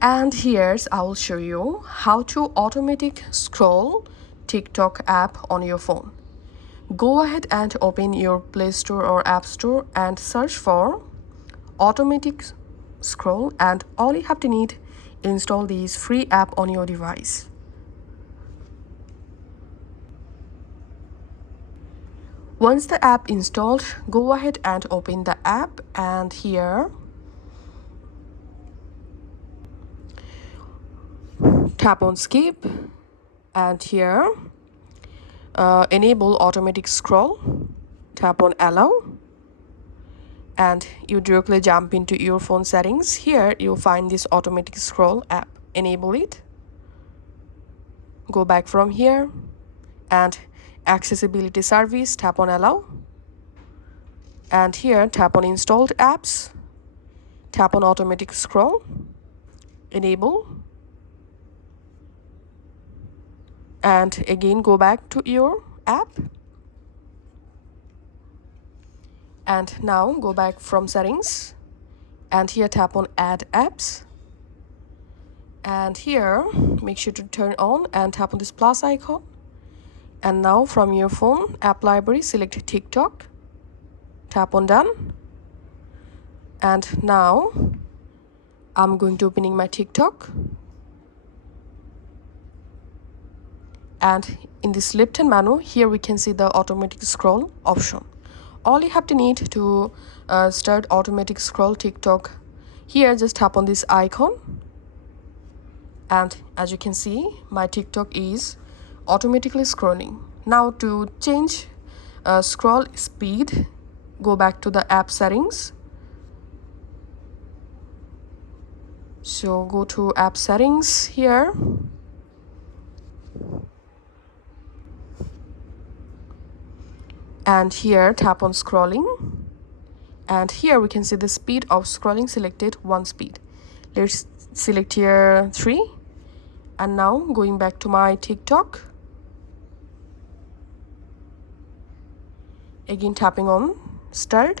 And here's I will show you how to automatic scroll TikTok app on your phone. Go ahead and open your Play Store or App Store and search for automatic scroll, and all you have to need install this free app on your device. Once the app installed, go ahead and open the app, and here tap on skip, and here enable automatic scroll, tap on allow, and you directly jump into your phone settings. Here you'll find this automatic scroll app, enable it, go back from here, and accessibility service, tap on allow, and here tap on installed apps, tap on automatic scroll, enable, and again go back to your app, and now go back from settings, and here tap on add apps, and here make sure to turn on and tap on this plus icon, and now from your phone app library select TikTok, tap on done, and now I'm going to opening my TikTok, and in this left hand menu here we can see the automatic scroll option. All you have to need to start automatic scroll TikTok, here just tap on this icon, and as you can see my TikTok is automatically scrolling. Now to change scroll speed, go back to the app settings. So go to app settings here, and here tap on scrolling, and here we can see the speed of scrolling selected, one speed. Let's select here 3, and now going back to my TikTok, again tapping on start,